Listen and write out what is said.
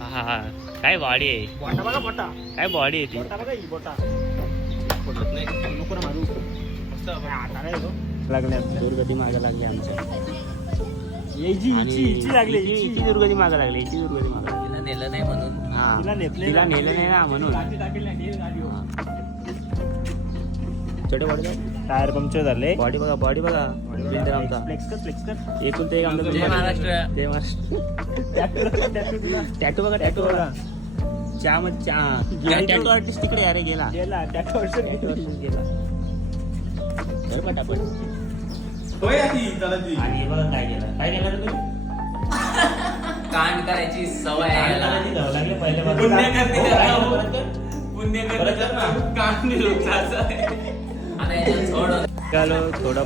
हा काय बॉडी आहे, बोटा बघा बोटा, काय बॉडी आहे ती. बोटा बघा ही बोटा. नको ना मारू. लागले दुर्गती मागे लागली आमच्या. हिची लागली हिची दुर्गती मागे लागली, हिची दुर्गती मागे लागली. तिला नेलं नाही म्हणून. हा तिला नेतले तिला नेलं नाही ना म्हणून. छोटे बॉडी टायर पंक्चर झाले. बॉडी बघा, बॉडी बघा. आमचा फ्लेक्स कर फ्लेक्स कर. एकूण ते आमचा जय महाराष्ट्र. जय महाराष्ट्र. टॅटू बघा, टॅटू बघा. चहा मध्ये टॅटू आर्टिस्ट तिकडे अरे गेला गेला टॅटू गेला. बरं पटापट. आणि हे बघा काय केलं, काय केलं रे तुम्ही. कांड करायची सवय आहे याला. लागले पहिले पुण्य करते त्याला. परत कर. पुण्य परत कर ना. कांड लोक आता याच्यात सोड. थोडा